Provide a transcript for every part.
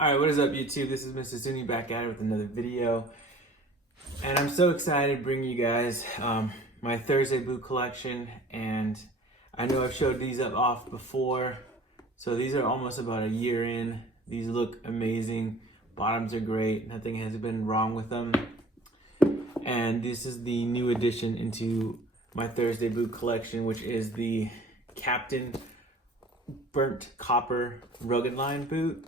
Alright, what is up YouTube? This is Mr. Zuni back at it with another video. And I'm so excited to bring you guys my Thursday boot collection. And I know I've showed these up off before. So these are almost about a year in. These look amazing. Bottoms are great. Nothing has been wrong with them. And this is the new addition into my Thursday boot collection, which is the Captain Burnt Copper Rugged Line boot.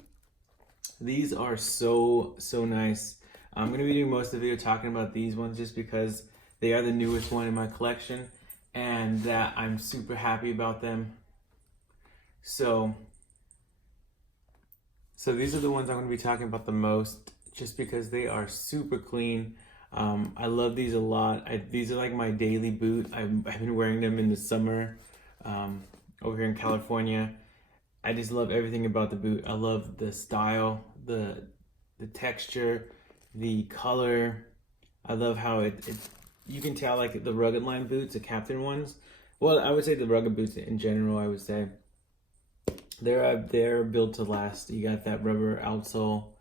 These are so nice. I'm going to be doing most of the video talking about these ones just because they are the newest one in my collection and that I'm super happy about them. So these are the ones I'm going to be talking about the most just because they are super clean. I love these a lot. These are like my daily boot. I've been wearing them in the summer over here in California. I just love everything about the boot. I love the style, the texture, the color. I love how it you can tell like the Rugged Line boots, the Captain ones. Well, I would say the rugged boots in general, I would say. They're built to last. You got that rubber outsole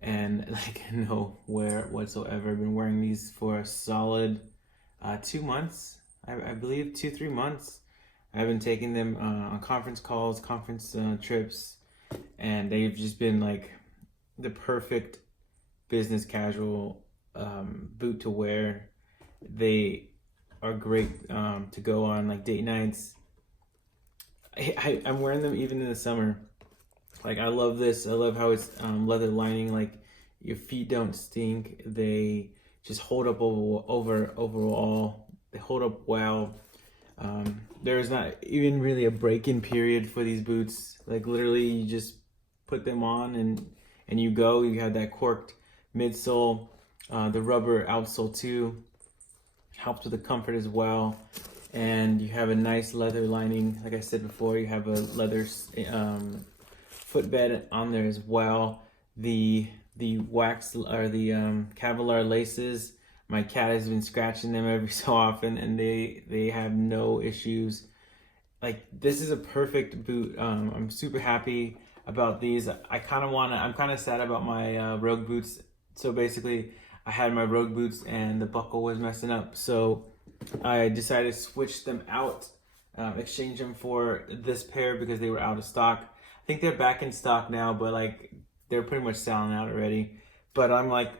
and like no wear whatsoever. I've been wearing these for a solid 2 months. I believe 2-3 months. I've been taking them on conference calls, conference trips, and they've just been like the perfect business casual boot to wear. They are great to go on like date nights. I'm wearing them even in the summer. Like I love this. I love how it's leather lining. Like your feet don't stink. They just hold up overall. They hold up well. There's not even really a break-in period for these boots. Like literally you just put them on and you go. You have that corked midsole, the rubber outsole too helps with the comfort as well, and you have a nice leather lining. Like I said before, you have a leather footbed on there as well. The wax or the Kevlar laces, my cat has been scratching them every so often and they have no issues. Like this is a perfect boot. I'm super happy about these. I'm kind of sad about my Rogue boots. So basically I had my Rogue boots and the buckle was messing up. So I decided to switch them out, exchange them for this pair because they were out of stock. I think they're back in stock now, but like they're pretty much selling out already. But I'm like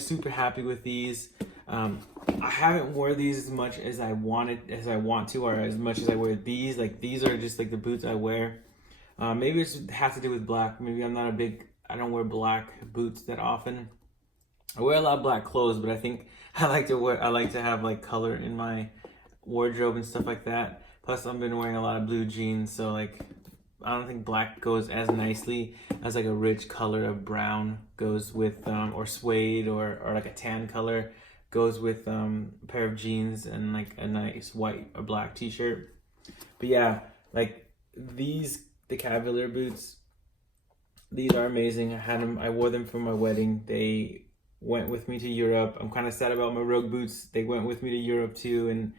super happy with these. I haven't wore these as much as I want to, or as much as I wear these. Like these are just like the boots I wear. Maybe it has to do with black. Maybe I don't wear black boots that often. I wear a lot of black clothes, but I think I like to have like color in my wardrobe and stuff like that. Plus I've been wearing a lot of blue jeans, so like I don't think black goes as nicely as like a rich color of brown goes with or suede or like a tan color goes with a pair of jeans and like a nice white or black t-shirt. But yeah, like the Cavalier boots, these are amazing. I wore them for my wedding. They went with me to Europe. I'm kind of sad about my Rogue boots. They went with me to Europe too, and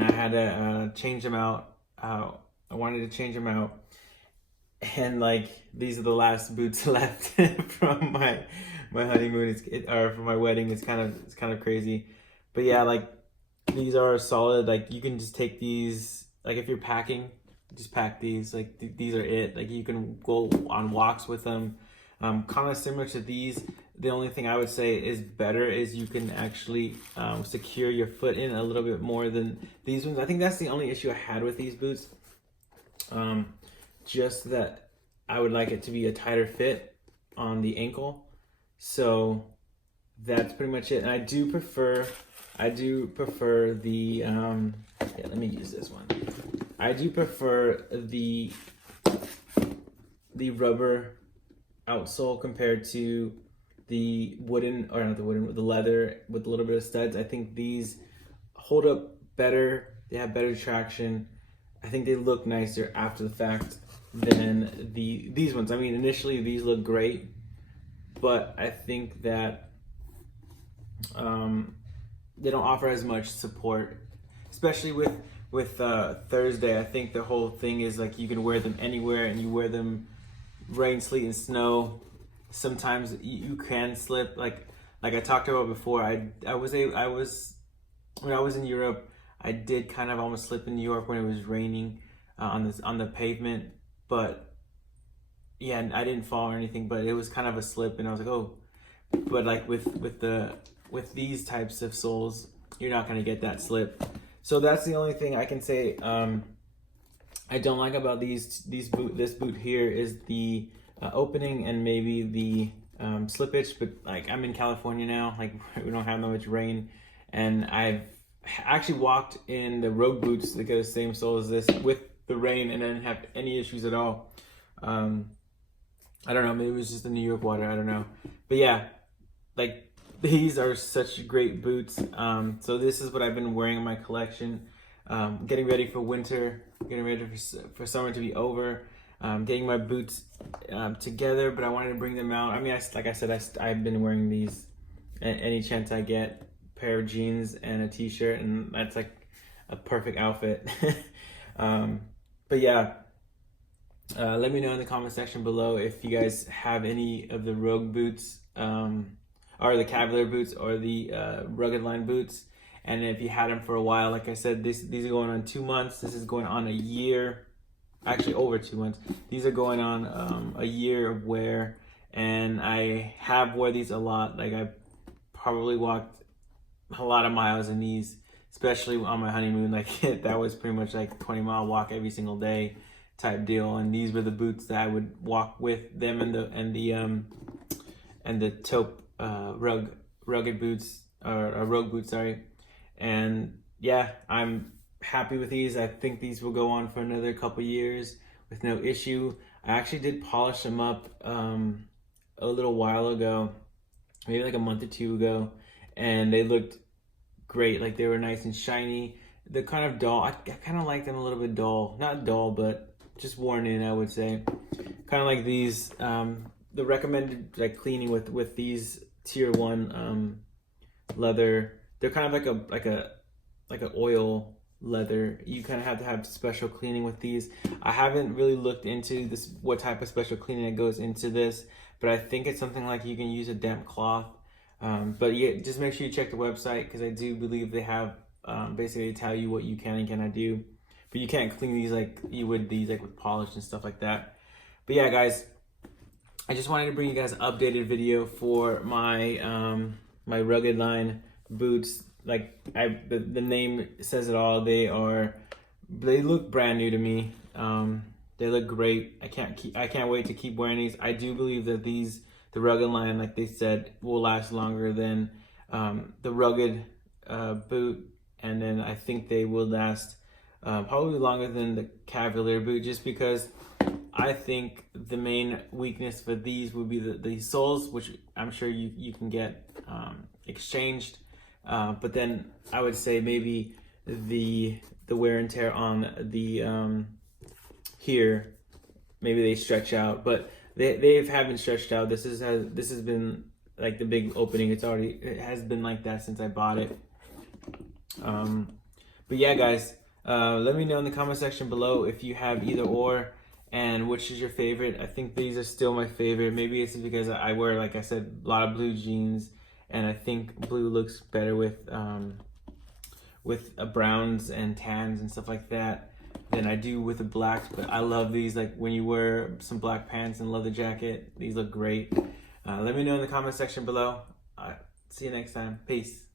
I had to change them out. I wanted to change them out. And like these are the last boots left from my honeymoon or for my wedding. It's kind of crazy, but yeah, like these are solid. Like you can just take these, like if you're packing, just pack these. Like these are it. Like you can go on walks with them. Kind of similar to these. The only thing I would say is better is you can actually secure your foot in a little bit more than these ones. I think that's the only issue I had with these boots. Just that I would like it to be a tighter fit on the ankle. So that's pretty much it. And I do prefer the yeah, let me use this one. I do prefer the rubber outsole compared to the wooden, or not the wooden, the leather with a little bit of studs. I think these hold up better. They have better traction. I think they look nicer after the fact than these ones. I mean, initially these look great, but I think that they don't offer as much support, especially with Thursday. I think the whole thing is like you can wear them anywhere and you wear them rain, sleet, and snow. sometimes you can slip. Like I talked about before, I was when I was in Europe, I did kind of almost slip in New York when it was raining on the pavement, but yeah, I didn't fall or anything, but it was kind of a slip, and I was like, oh. But like with these types of soles, you're not gonna get that slip. So that's the only thing I can say I don't like about this boot here is the opening and maybe the slippage. But like I'm in California now, like we don't have that much rain, and I've actually walked in the Rogue boots that get the same sole as this with the rain and didn't have any issues at all. I don't know, maybe it was just the New York water, I don't know. But yeah, like these are such great boots. So this is what I've been wearing in my collection. Getting ready for winter, getting ready for summer to be over. Getting my boots together, but I wanted to bring them out. I mean, like I said, I've been wearing these any chance I get. Pair of jeans and a t-shirt, and that's like a perfect outfit. But yeah, let me know in the comment section below if you guys have any of the Rogue boots, or the Cavalier boots, or the Rugged Line boots. And if you had them for a while, like I said, these are going on 2 months. This is going on a year, actually over 2 months. These are going on a year of wear, and I have wore these a lot. Like I probably walked a lot of miles in these, especially on my honeymoon. Like that was pretty much like 20-mile walk every single day type deal. And these were the boots that I would walk with them, and the taupe rugged boots, or Rogue boots, sorry. And yeah, I'm happy with these. I think these will go on for another couple years with no issue. I actually did polish them up a little while ago, maybe like a month or two ago, and they looked great. Like they were nice and shiny. They're kind of dull. I kind of like them a little bit dull. Not dull, but just worn in, I would say. Kind of like these, the recommended like cleaning with these tier 1 leather. They're kind of like a oil leather. You kind of have to have special cleaning with these. I haven't really looked into this, what type of special cleaning that goes into this, but I think it's something like you can use a damp cloth. But yeah, just make sure you check the website, because I do believe they have basically tell you what you can and cannot do. But you can't clean these like you would these like with polish and stuff like that. But yeah, guys, I just wanted to bring you guys an updated video for my my Rugged Line boots. Like the name says it all. They look brand new to me. They look great. I can't wait to keep wearing these. I do believe that the Rugged Line, like they said, will last longer than the Rugged boot, and then I think they will last probably longer than the Cavalier boot, just because I think the main weakness for these would be the soles, which I'm sure you can get exchanged. But then I would say maybe the wear and tear on the here, maybe they stretch out, but they haven't stretched out. This has been like the big opening. It has been like that since I bought it. But yeah, guys, let me know in the comment section below if you have either or, and which is your favorite. I think these are still my favorite. Maybe it's because I wear, like I said, a lot of blue jeans, and I think blue looks better with browns and tans and stuff like that than I do with the blacks. But I love these. Like when you wear some black pants and leather jacket, these look great. Let me know in the comment section below. See you next time. Peace.